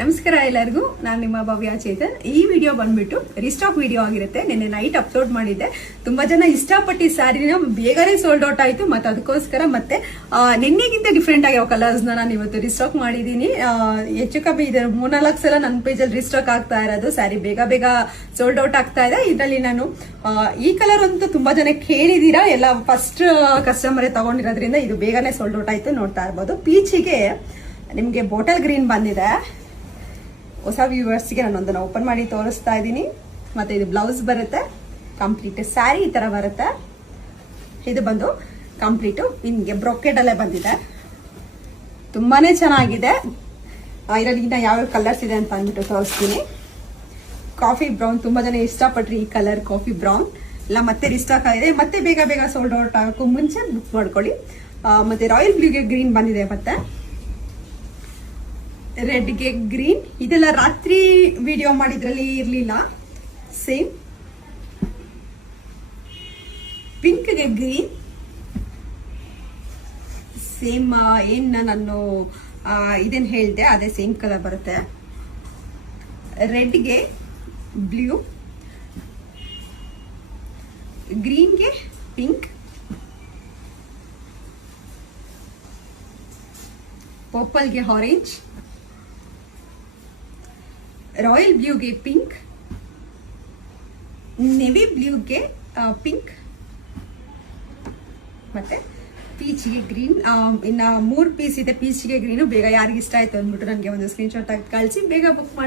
ನಮಸ್ಕಾರ ಎಲ್ಲರಿಗೂ, ನಾನು ನಿಮ್ಮ ಭವ್ಯ ಚೇತನ್. ಈ ವಿಡಿಯೋ ಬಂದ್ಬಿಟ್ಟು ರಿಸ್ಟಾಕ್ ವಿಡಿಯೋ ಆಗಿರುತ್ತೆ. ನಿನ್ನೆ ನೈಟ್ ಅಪ್ಲೋಡ್ ಮಾಡಿದ್ದೆ. ತುಂಬಾ ಜನ ಇಷ್ಟಪಟ್ಟು ಸ್ಯಾರಿನ ಬೇಗನೆ ಸೋಲ್ಡ್ ಔಟ್ ಆಯ್ತು. ಮತ್ತೆ ಅದಕ್ಕೋಸ್ಕರ ಮತ್ತೆ ನಿನ್ನೆಗಿಂತ ಡಿಫ್ರೆಂಟ್ ಆಗಿರೋ ಕಲರ್ಸ್ ನಾನು ಇವತ್ತು ರಿಸ್ಟಾಕ್ ಮಾಡಿದೀನಿ. ಹೆಚ್ಚು ಕಮ್ಮಿ ಇದೆ 3-4 ಸಲ ನನ್ನ ಪೇಜಲ್ಲಿ ರಿಸ್ಟಾಕ್ ಆಗ್ತಾ ಇರೋದು. ಸ್ಯಾರಿ ಬೇಗ ಸೋಲ್ಡ್ ಔಟ್ ಆಗ್ತಾ ಇದೆ. ಇದರಲ್ಲಿ ನಾನು ಈ ಕಲರ್ ಅಂತೂ ತುಂಬಾ ಜನ ಕೇಳಿದೀರಾ, ಎಲ್ಲ ಫಸ್ಟ್ ಕಸ್ಟಮರೇ ತಗೊಂಡಿರೋದ್ರಿಂದ ಇದು ಬೇಗನೆ ಸೋಲ್ಡ್ ಔಟ್ ಆಯ್ತು. ನೋಡ್ತಾ ಇರ್ಬೋದು. ಪೀಚಿಗೆ ನಿಮ್ಗೆ ಬಾಟಲ್ ಗ್ರೀನ್ ಬಂದಿದೆ. ಹೊಸ ವ್ಯೂವರ್ಸ್ಗೆ ನಾನು ಒಂದನ್ನು ಓಪನ್ ಮಾಡಿ ತೋರಿಸ್ತಾ ಇದ್ದೀನಿ. ಮತ್ತೆ ಇದು ಬ್ಲೌಸ್ ಬರುತ್ತೆ, ಕಂಪ್ಲೀಟ್ ಸ್ಯಾರಿ ಈ ತರ ಬರುತ್ತೆ. ಇದು ಬಂದು ಕಂಪ್ಲೀಟ್ ನಿಮ್ಗೆ ಬ್ರೊಕೆಟ್ ಅಲ್ಲೇ ಬಂದಿದೆ. ತುಂಬಾನೇ ಚೆನ್ನಾಗಿದೆ. ಇದರಲ್ಲಿ ಇನ್ನ ಯಾವ ಕಲರ್ಸ್ ಇದೆ ಅಂತ ಅಂದ್ಬಿಟ್ಟು ತೋರಿಸ್ತೀನಿ. ಕಾಫಿ ಬ್ರೌನ್, ತುಂಬಾ ಜನ ಇಷ್ಟಪಟ್ರಿ ಈ ಕಲರ್ ಕಾಫಿ ಬ್ರೌನ್ ಎಲ್ಲ ಮತ್ತೆ ರಿಸ್ಟಾಕ್ ಆಗಿದೆ. ಮತ್ತೆ ಬೇಗ ಸೋಲ್ಡ್ ಔಟ್ ಆಗೋಕ್ಕೂ ಮುಂಚೆ ಬುಕ್ ಮಾಡ್ಕೊಳ್ಳಿ. ಮತ್ತೆ ರಾಯಲ್ ಬ್ಲೂಗೆ ಗ್ರೀನ್ ಬಂದಿದೆ. ಮತ್ತೆ ರೆಡ್ಗೆ ಗ್ರೀನ್, ಇದೆಲ್ಲ ರಾತ್ರಿ ವಿಡಿಯೋ ಮಾಡಿದ್ರಲ್ಲಿ ಇರ್ಲಿಲ್ಲ. ಸೇಮ್ ಪಿಂಕ್ಗೆ ಗ್ರೀನ್, ಸೇಮ್ ಏನ್ ನಾನು ಇದೇನ್ ಹೇಳ್ದೆ ಅದೇ ಸೇಮ್ ಕಲರ್ ಬರುತ್ತೆ. ರೆಡ್ಗೆ ಬ್ಲೂ, ಗ್ರೀನ್ಗೆ ಪಿಂಕ್, ಪರ್ಪಲ್ಗೆ ಆರೆಂಜ್, ರಾಯಲ್ ಬ್ಲೂಗೆ ಪಿಂಕ್, ನೆವಿ ಬ್ಲೂಗೆ ಪಿಂಕ್, ಮತ್ತೆ ಪೀಚ್ಗೆ ಗ್ರೀನ್. ಇನ್ನ 3 ಪೀಸ್ ಇದೆ ಪೀಚ್ಗೆ ಗ್ರೀನು. ಬೇಗ ಯಾರಿಗೆ ಇಷ್ಟ ಆಯ್ತು ಅಂದ್ಬಿಟ್ಟು ನನಗೆ ಒಂದು ಸ್ಕ್ರೀನ್ ಶಾಟ್ ಆಗಿ ಕಳಿಸಿ ಬೇಗ ಬುಕ್ ಮಾಡಿ.